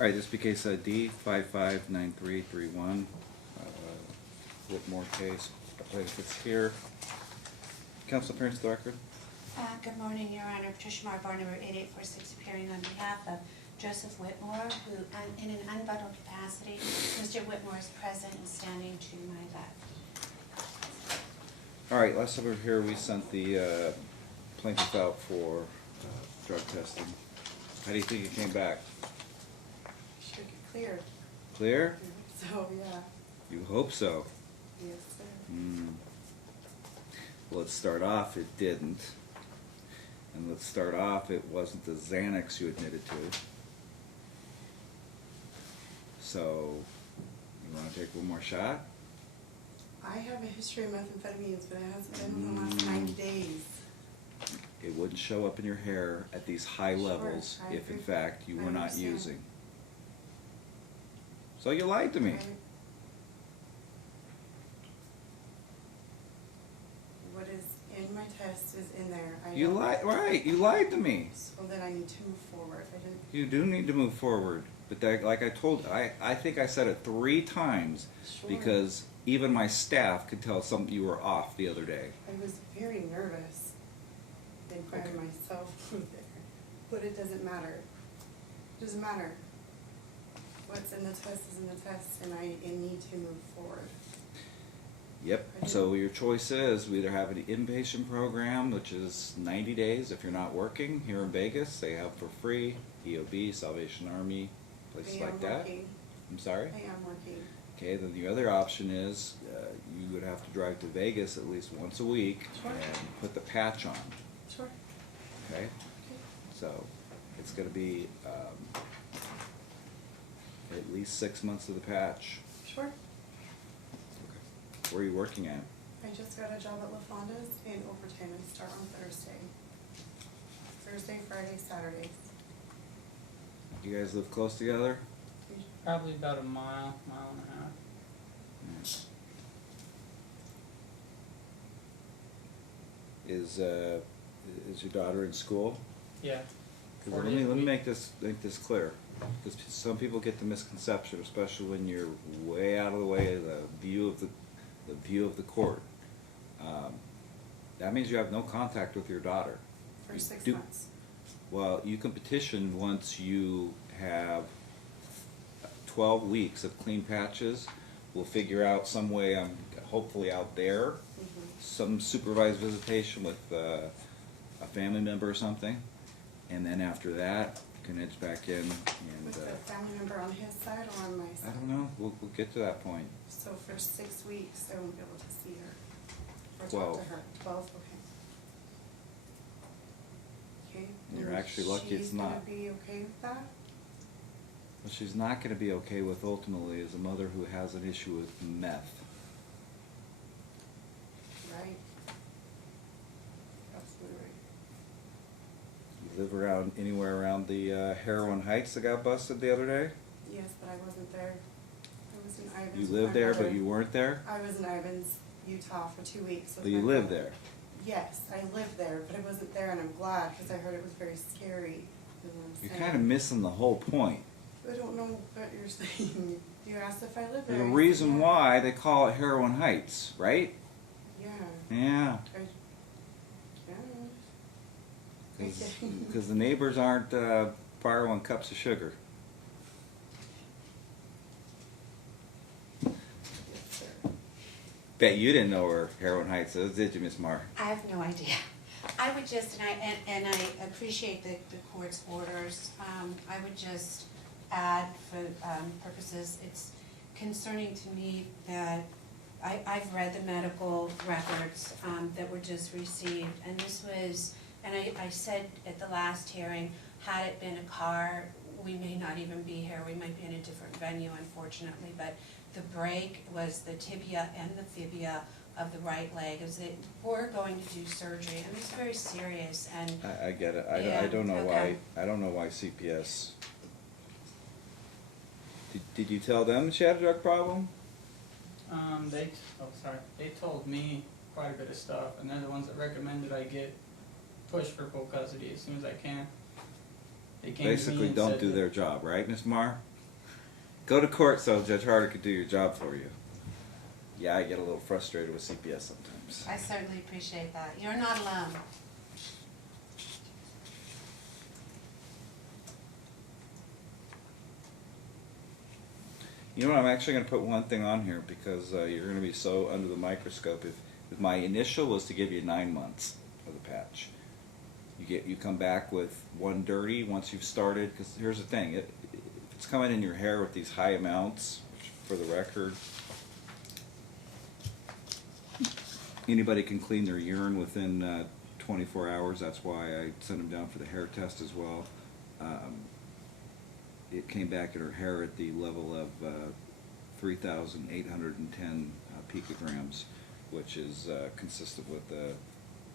All right, this be case ID 559331, Whitmore case. Plaintiff's here. Counsel appearance to the record. Good morning, Your Honor. Patricia Marr, bar number 8846, appearing on behalf of Joseph Whitmore, who, in an unbundled capacity, Mr. Whitmore is present and standing to my left. All right, last time we were here, we sent the plaintiff out for drug testing. How do you think it came back? Should get cleared. Clear? So, yeah. You hope so. Yes, sir. Well, let's start off, it didn't. And let's start off, it wasn't the Xanax you admitted to. So, you want to take one more shot? I have a history of methamphetamines, but it hasn't been in the last 90 days. It wouldn't show up in your hair at these high Sure, levels I if in agree. fact you I were not understand. using. So you lied to me. Right? What is in my test is in there. You lied, right, you lied to me. So then I need to move forward. I didn't. You do need to move forward. But that, like I told, I think I said it 3 times Sure. because even my staff could tell something you were off the other day. I was very nervous in front of myself there. But it doesn't matter. It doesn't matter. What's in the test is in the test, and I need to move forward. Yep, so your choice is we either have an inpatient program, which is 90 days if you're not working here in Vegas. They have for free, EOB, Salvation Army, places I am like that. working. I'm sorry? I am working. Okay, then the other option is you would have to drive to Vegas at least once a week Sure. and put the patch on, Sure. okay? Okay. So it's going to be at least 6 months of the patch. Sure. Where are you working at? I just got a job at La Fonda's in overtime and start on Thursday. Thursday, Friday, Saturdays. You guys live close together? Probably about a mile, mile and a half. Is your daughter in school? Yeah. 'Cause 4 let days me a week. make this clear. Because some people get the misconception, especially when you're way out of the way of the view of the court. That means you have no contact with your daughter. For You 6 do- months. Well, you can petition once you have 12 weeks of clean patches. We'll figure out some way, hopefully out there, some supervised visitation with a family member or something. And then after that, you can edge back in and, With the family member on his side or on my I side? don't know, we'll get to that point. So for 6 weeks, I won't be able to see her. Or 12. talk to her. 12, okay. Okay. You're and actually lucky it's not. She's gonna be okay with that? What she's not going to be okay with ultimately is a mother who has an issue with meth. Right. Absolutely right. You live around anywhere around the Heroin Heights that got busted the other day? Yes, but I wasn't there. I was in Ivins. You with lived my there, mother. but you weren't there? I was in Ivins, Utah for 2 weeks. with But you my lived mother. there? Yes, I lived there, but I wasn't there, and I'm glad because I heard it was very scary. You know what I'm You're saying? kind of missing the whole point. I don't know what you're saying. You asked if I lived there. There's a I said reason yeah. why they call it Heroin Heights, right? Yeah. Yeah, Yeah. because the neighbors aren't borrowing cups of sugar. Yes, sir. Bet you didn't know where Heroin Heights is, did you, Miss Marr? I have no idea. I would just, and I appreciate the court's orders, I would just add for purposes, it's concerning to me that I've read the medical records that were just received, and this was, and I said at the last hearing, had it been a car, we may not even be here, we might be in a different venue unfortunately, but the break was the tibia and the fibia of the right leg, is that we're going to do surgery, and it's very serious, and I get it. I Yeah, don't know okay. why. I don't know why CPS. Did you tell them she had a drug problem? They told me quite a bit of stuff, and they're the ones that recommended I get pushed for full custody as soon as I can. They came to me Basically, and don't said do that- their job, right, Miss Marr? Go to court so Judge Harter could do your job for you. Yeah, I get a little frustrated with CPS sometimes. I certainly appreciate that. You're not alone. You know what, I'm actually going to put one thing on here because you're going to be so under the microscope. If my initial was to give you 9 months of the patch, you come back with one dirty once you've started, because here's the thing, if it's coming in your hair with these high amounts, which for the record, anybody can clean their urine within 24 hours. That's why I sent them down for the hair test as well. It came back in her hair at the level of 3,810 picograms, which is consistent with a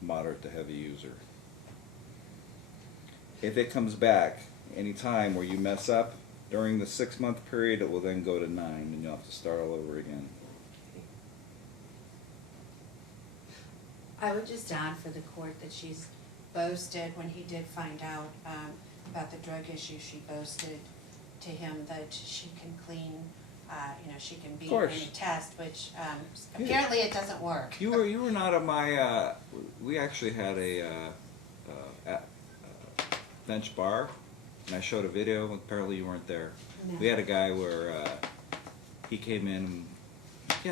moderate to heavy user. If it comes back any time where you mess up during the 6-month period, it will then go to 9, and you'll have to start all over again. I would just add for the court that she's boasted, when he did find out about the drug issue, she boasted to him that she can clean, she can beat any test, which apparently it doesn't work. You were not at my, we actually had a bench bar, and I showed a video. Apparently you weren't there. No. We had a guy where he came in,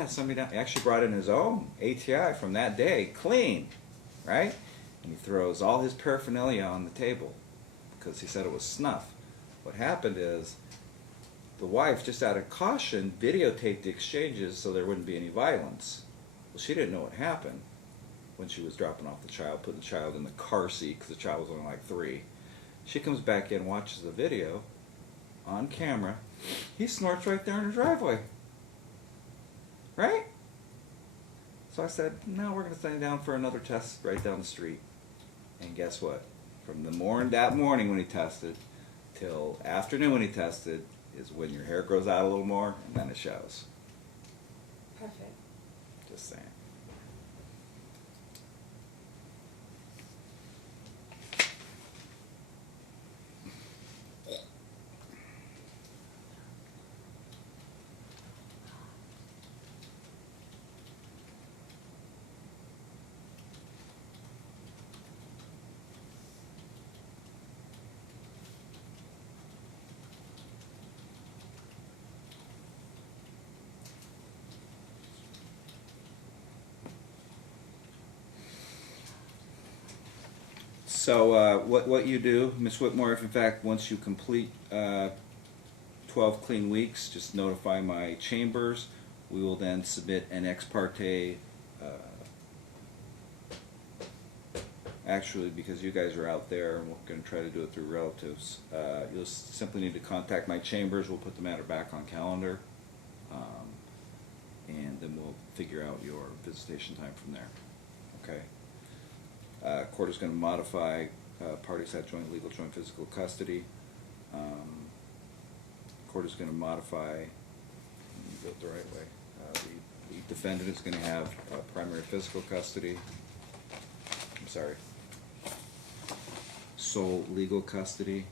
somebody down, he actually brought in his own ATI from that day, clean, right? And he throws all his paraphernalia on the table because he said it was snuff. What happened is the wife, just out of caution, videotaped the exchanges so there wouldn't be any violence. Well, she didn't know what happened when she was dropping off the child, putting the child in the car seat because the child was only like 3. She comes back in, watches the video on camera. He snorts right there in her driveway. Right? So I said, no, we're going to send him down for another test right down the street. And guess what? From that morning when he tested till afternoon when he tested is when your hair grows out a little more, and then it shows. Perfect. Just saying. So what you do, Ms. Whitmore, if in fact once you complete 12 clean weeks, just notify my chambers. We will then submit an ex parte, actually because you guys are out there and we're going to try to do it through relatives, you'll simply need to contact my chambers. We'll put the matter back on calendar, and then we'll figure out your visitation time from there. Okay? Court is going to modify parties have joint legal, joint physical custody. Court is going to modify, let me do it the right way, the defendant is going to have primary physical custody, I'm sorry, sole legal custody.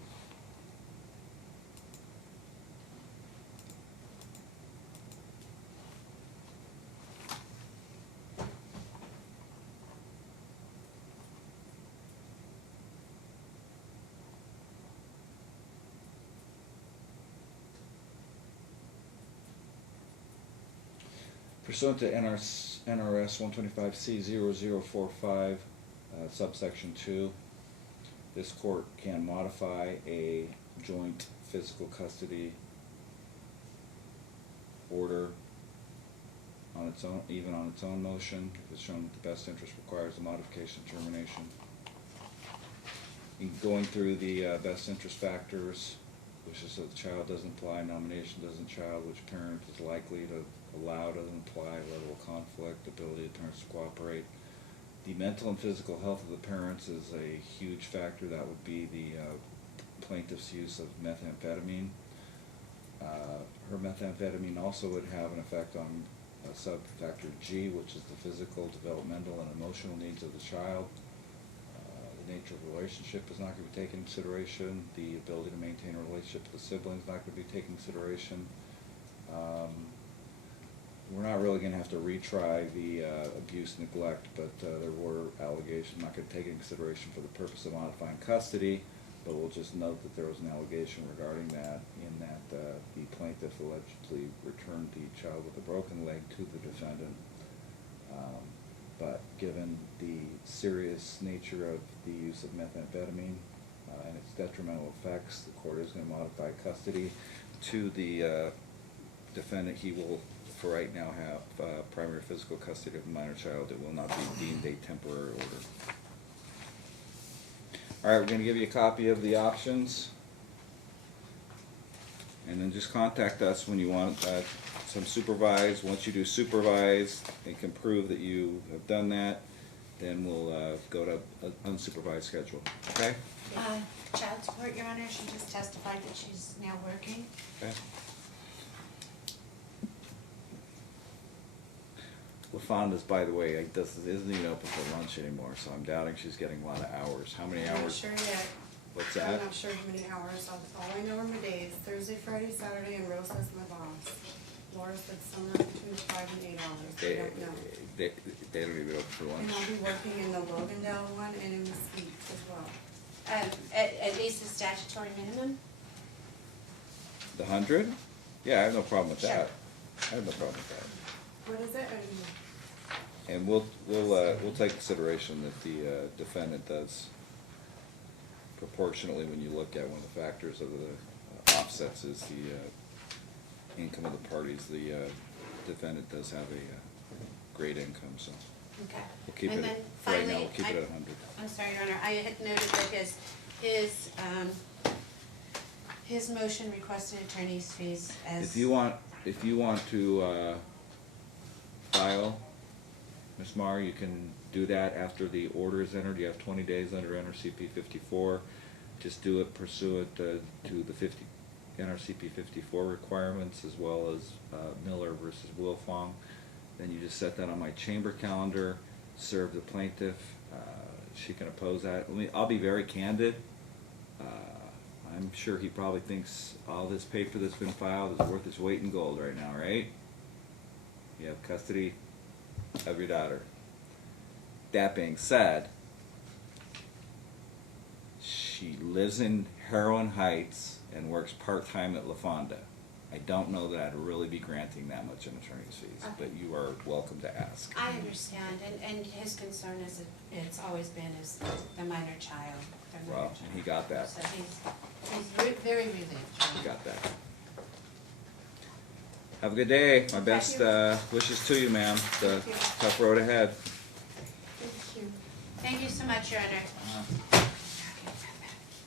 Pursuant to NRS 125C0045, subsection 2, this court can modify a joint physical custody order on its own, even on its own motion, if it's shown that the best interest requires a modification termination. In going through the best interest factors, which is that the child doesn't apply, nomination doesn't child, which parent is likely to allow doesn't apply, level of conflict, ability of parents to cooperate. The mental and physical health of the parents is a huge factor. That would be the plaintiff's use of methamphetamine. Her methamphetamine also would have an effect on subfactor G, which is the physical, developmental, and emotional needs of the child. The nature of the relationship is not going to be taken into consideration. The ability to maintain a relationship with the sibling is not going to be taken into consideration. We're not really gonna have to retry the abuse neglect, but there were allegations, I'm not gonna take into consideration for the purpose of modifying custody, but we'll just note that there was an allegation regarding that, in that the plaintiff allegedly returned the child with a broken leg to the defendant. But given the serious nature of the use of methamphetamine and its detrimental effects, the court is gonna modify custody to the defendant. He will, for right now, have primary physical custody of the minor child. It will not be deemed a temporary order. All right, we're gonna give you a copy of the options. And then just contact us when you want some supervised. Once you do supervised and can prove that you have done that, then we'll go to an unsupervised schedule, okay? Child support, Your Honor, she just testified that she's now working. Okay. LaFonda's, by the way, isn't even open for lunch anymore, so I'm doubting she's getting a lot of hours. How many I'm not hours? sure yet. What's I'm that? not sure how many hours. All I know are my days, Thursday, Friday, Saturday, and Rose says my boss. Laura said somewhere between 5 and 8 hours. I don't know. They don't even open for lunch. And I'll be working in the Logandale one and in Mesquite as well. At least the statutory minimum? The 100? Yeah, I have no problem with Sure. that. I have no problem with that. What is it? And we'll take consideration that the defendant does proportionately, when you look at one of the factors of the offsets is the income of the parties. The defendant does have a great income, so Okay. we'll keep And it, then right now, finally, we'll keep it at 100. I'm sorry, Your Honor, I had noted that his motion requested attorney's fees as. If you want to file, Ms. Marr, you can do that after the order is entered. You have 20 days under NRCP 54. Just do it pursuant to the NRCP 54 requirements, as well as Miller versus Wilfong. Then you just set that on my chamber calendar, serve the plaintiff. She can oppose that. I'll be very candid. I'm sure he probably thinks all this paper that's been filed is worth its weight in gold right now, right? You have custody of your daughter. That being said, she lives in Heroin Heights and works part-time at LaFonda. I don't know that I'd really be granting that much in attorney's fees, but you are welcome to ask. I understand, and his concern is that it's always been is the minor child. their minor Well, child. he got that. So he's very relieved. You got that. Have a good day. My best wishes to you, ma'am. It's a tough road ahead. Thank you. Thank you so much, Your Honor.